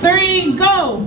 3, go.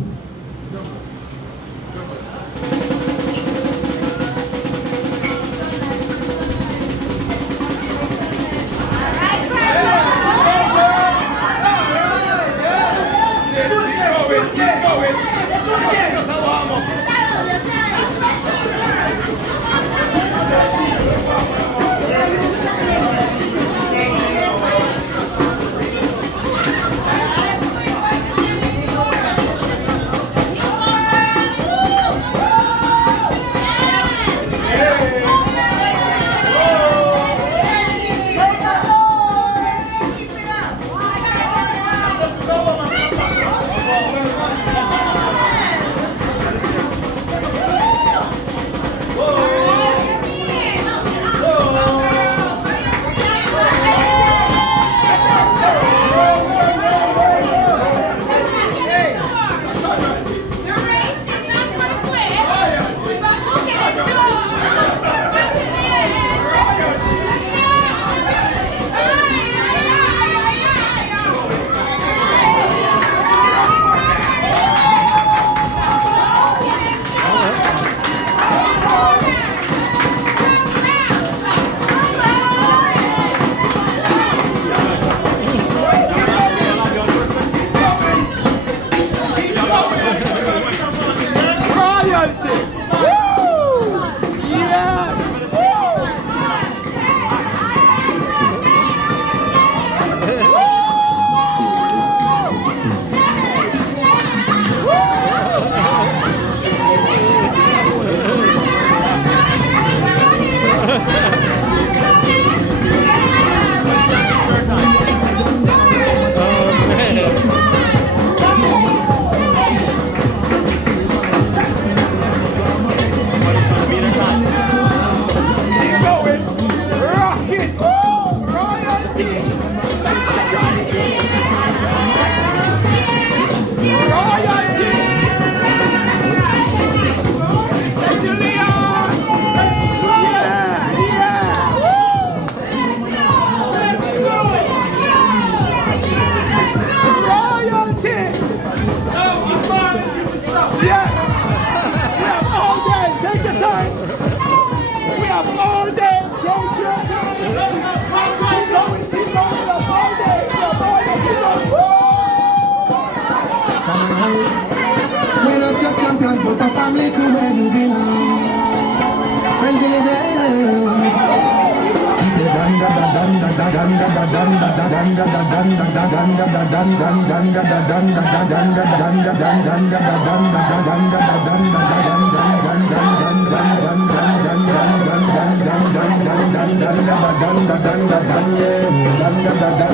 But a family to where you belong. Friends in his head. He said danda da danda da danda da danda da danda da danda da danda da danda danda da danda da danda danda danda da danda da danda da danda da danda da danda